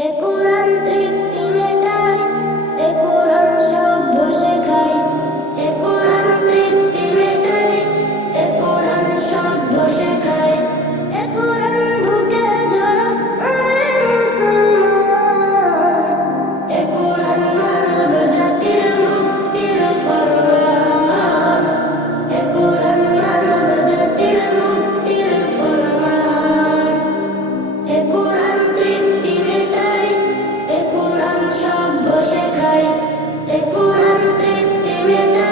এ কুরআন শেখায় এ কোরআন তৃপ্তি মেটায়